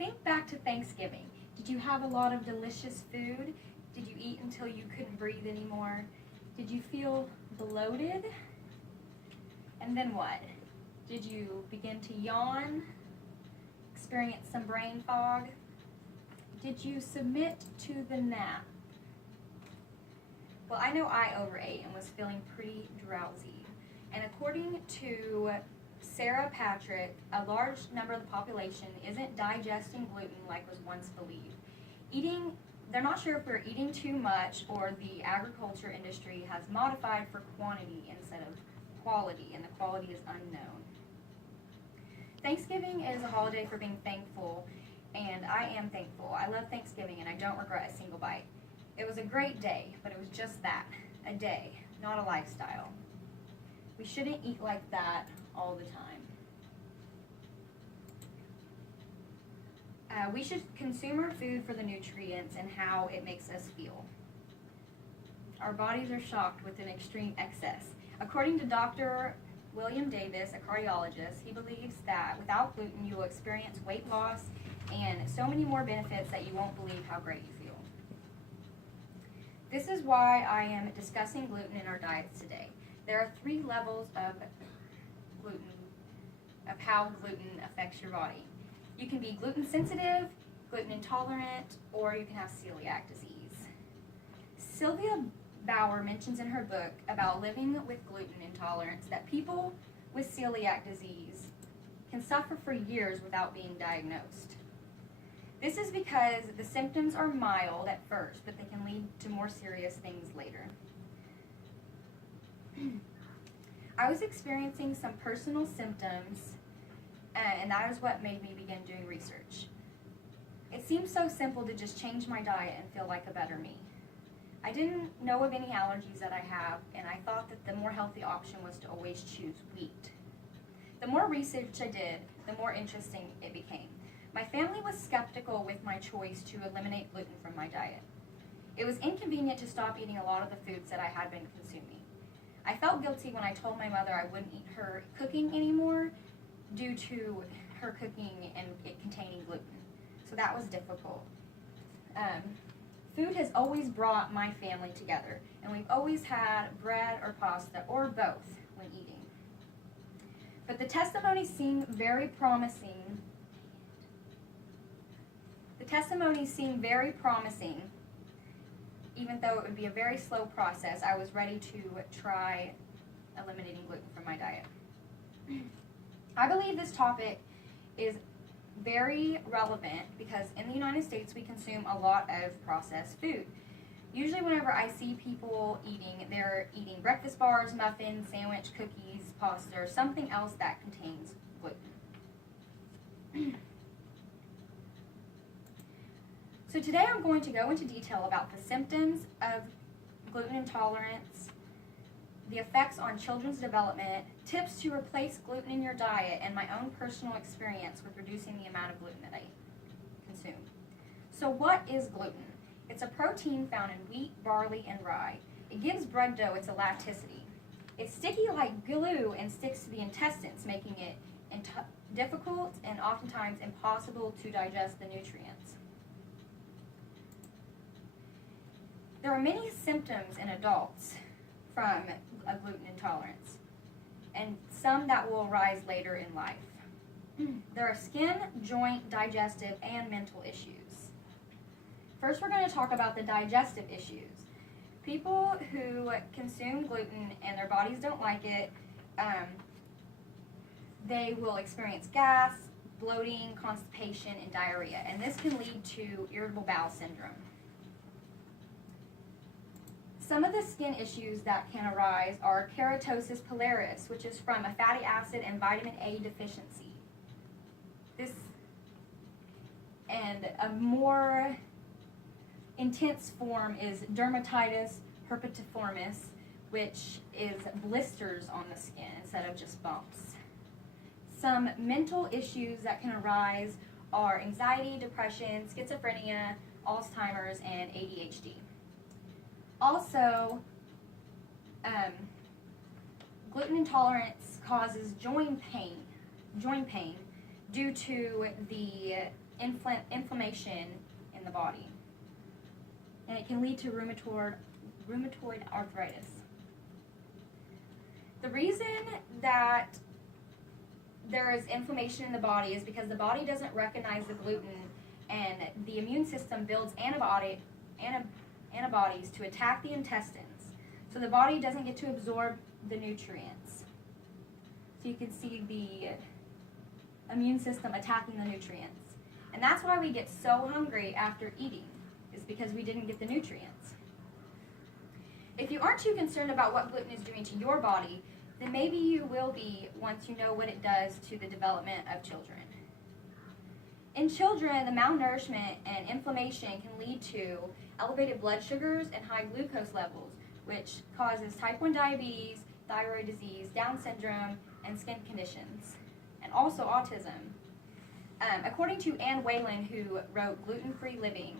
Think back to Thanksgiving. Did you have a lot of delicious food? Did you eat until you couldn't breathe anymore? Did you feel bloated? And then what? Did you begin to yawn? Experience some brain fog? Did you submit to the nap? Well, I know I overate and was feeling pretty drowsy. And according to Sarah Patrick, a large number of the population isn't digesting gluten like was once believed. They're not sure if we're eating too much or the agriculture industry has modified for quantity instead of quality, and the quality is unknown. Thanksgiving is a holiday for being thankful, and I am thankful. I love Thanksgiving, and I don't regret a single bite. It was a great day, but it was just that, a day, not a lifestyle. We shouldn't eat like that all the time. We should consume our food for the nutrients and how it makes us feel. Our bodies are shocked with an extreme excess. According to Dr. William Davis, a cardiologist, he believes that without gluten you will experience weight loss and so many more benefits that you won't believe how great you feel. This is why I am discussing gluten in our diets today. There are 3 levels of gluten, of how gluten affects your body. You can be gluten sensitive, gluten intolerant, or you can have celiac disease. Sylvia Bauer mentions in her book about living with gluten intolerance that people with celiac disease can suffer for years without being diagnosed. This is because the symptoms are mild at first, but they can lead to more serious things later. I was experiencing some personal symptoms, and that is what made me begin doing research. It seemed so simple to just change my diet and feel like a better me. I didn't know of any allergies that I have, and I thought that the more healthy option was to always choose wheat. The more research I did, the more interesting it became. My family was skeptical with my choice to eliminate gluten from my diet. It was inconvenient to stop eating a lot of the foods that I had been consuming. I felt guilty when I told my mother I wouldn't eat her cooking anymore due to her cooking and it containing gluten. So that was difficult. Food has always brought my family together, and we've always had bread or pasta or both when eating. But the testimonies seem very promising. Even though it would be a very slow process, I was ready to try eliminating gluten from my diet. I believe this topic is very relevant because in the United States we consume a lot of processed food. Usually whenever I see people eating, they're eating breakfast bars, muffins, sandwich, cookies, pasta, or something else that contains gluten. So today I'm going to go into detail about the symptoms of gluten intolerance, the effects on children's development, tips to replace gluten in your diet, and my own personal experience with reducing the amount of gluten that I consume. So what is gluten? It's a protein found in wheat, barley, and rye. It gives bread dough its elasticity. It's sticky like glue and sticks to the intestines, making it difficult and oftentimes impossible to digest the nutrients. There are many symptoms in adults from a gluten intolerance, and some that will arise later in life. There are skin, joint, digestive, and mental issues. First, we're going to talk about the digestive issues. People who consume gluten and their bodies don't like it, they will experience gas, bloating, constipation, and diarrhea, and this can lead to irritable bowel syndrome. Some of the skin issues that can arise are keratosis pilaris, which is from a fatty acid and vitamin A deficiency. And a more intense form is dermatitis herpetiformis, which is blisters on the skin instead of just bumps. Some mental issues that can arise are anxiety, depression, schizophrenia, Alzheimer's, and ADHD. Also, gluten intolerance causes joint pain due to the inflammation in the body. And it can lead to rheumatoid arthritis. The reason that there is inflammation in the body is because the body doesn't recognize the gluten, and the immune system builds antibodies to attack the intestines. So the body doesn't get to absorb the nutrients. So you can see the immune system attacking the nutrients. And that's why we get so hungry after eating, is because we didn't get the nutrients. If you aren't too concerned about what gluten is doing to your body, then maybe you will be once you know what it does to the development of children. In children, the malnourishment and inflammation can lead to elevated blood sugars and high glucose levels, which causes type 1 diabetes, thyroid disease, Down syndrome, and skin conditions, and also autism. According to Anne Whalen, who wrote Gluten-Free Living,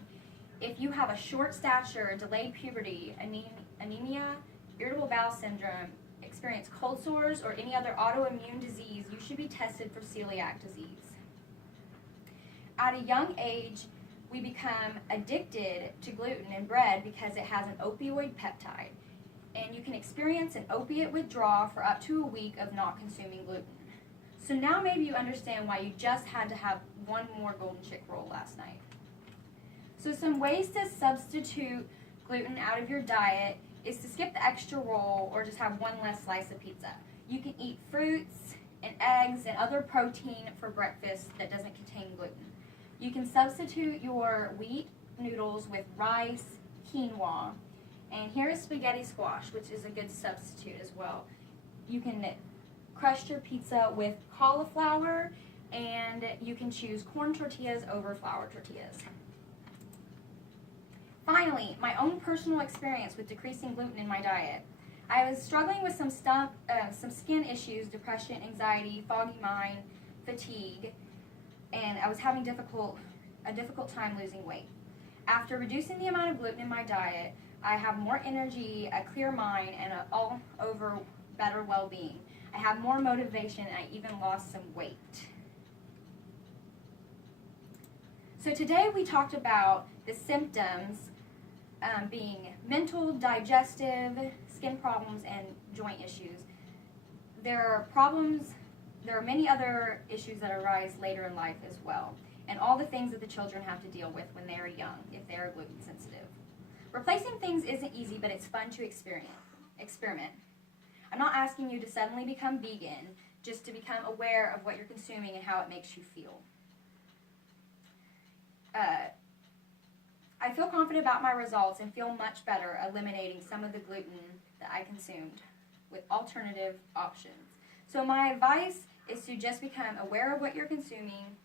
if you have a short stature, delayed puberty, anemia, irritable bowel syndrome, experience cold sores, or any other autoimmune disease, you should be tested for celiac disease. At a young age, we become addicted to gluten and bread because it has an opioid peptide, and you can experience an opiate withdrawal for up to a week of not consuming gluten. So now maybe you understand why you just had to have one more Golden Chick roll last night. So some ways to substitute gluten out of your diet is to skip the extra roll or just have one less slice of pizza. You can eat fruits and eggs and other protein for breakfast that doesn't contain gluten. You can substitute your wheat noodles with rice, quinoa, and here is spaghetti squash, which is a good substitute as well. You can crush your pizza with cauliflower, and you can choose corn tortillas over flour tortillas. Finally, my own personal experience with decreasing gluten in my diet. I was struggling with some skin issues, depression, anxiety, foggy mind, fatigue, and I was having a difficult time losing weight. After reducing the amount of gluten in my diet, I have more energy, a clear mind, and an all-over better well-being. I have more motivation, and I even lost some weight. So today we talked about the symptoms being mental, digestive, skin problems, and joint issues. There are many other issues that arise later in life as well, and all the things that the children have to deal with when they are young, if they are gluten sensitive. Replacing things isn't easy, but it's fun to experiment. I'm not asking you to suddenly become vegan, just to become aware of what you're consuming and how it makes you feel. I feel confident about my results and feel much better eliminating some of the gluten that I consumed with alternative options. So my advice is to just become aware of what you're consuming.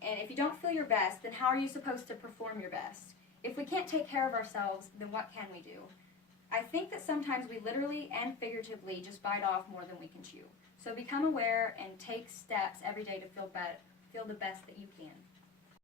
And if you don't feel your best, then how are you supposed to perform your best? If we can't take care of ourselves, then what can we do? I think that sometimes we literally and figuratively just bite off more than we can chew. So become aware and take steps every day to feel the best that you can.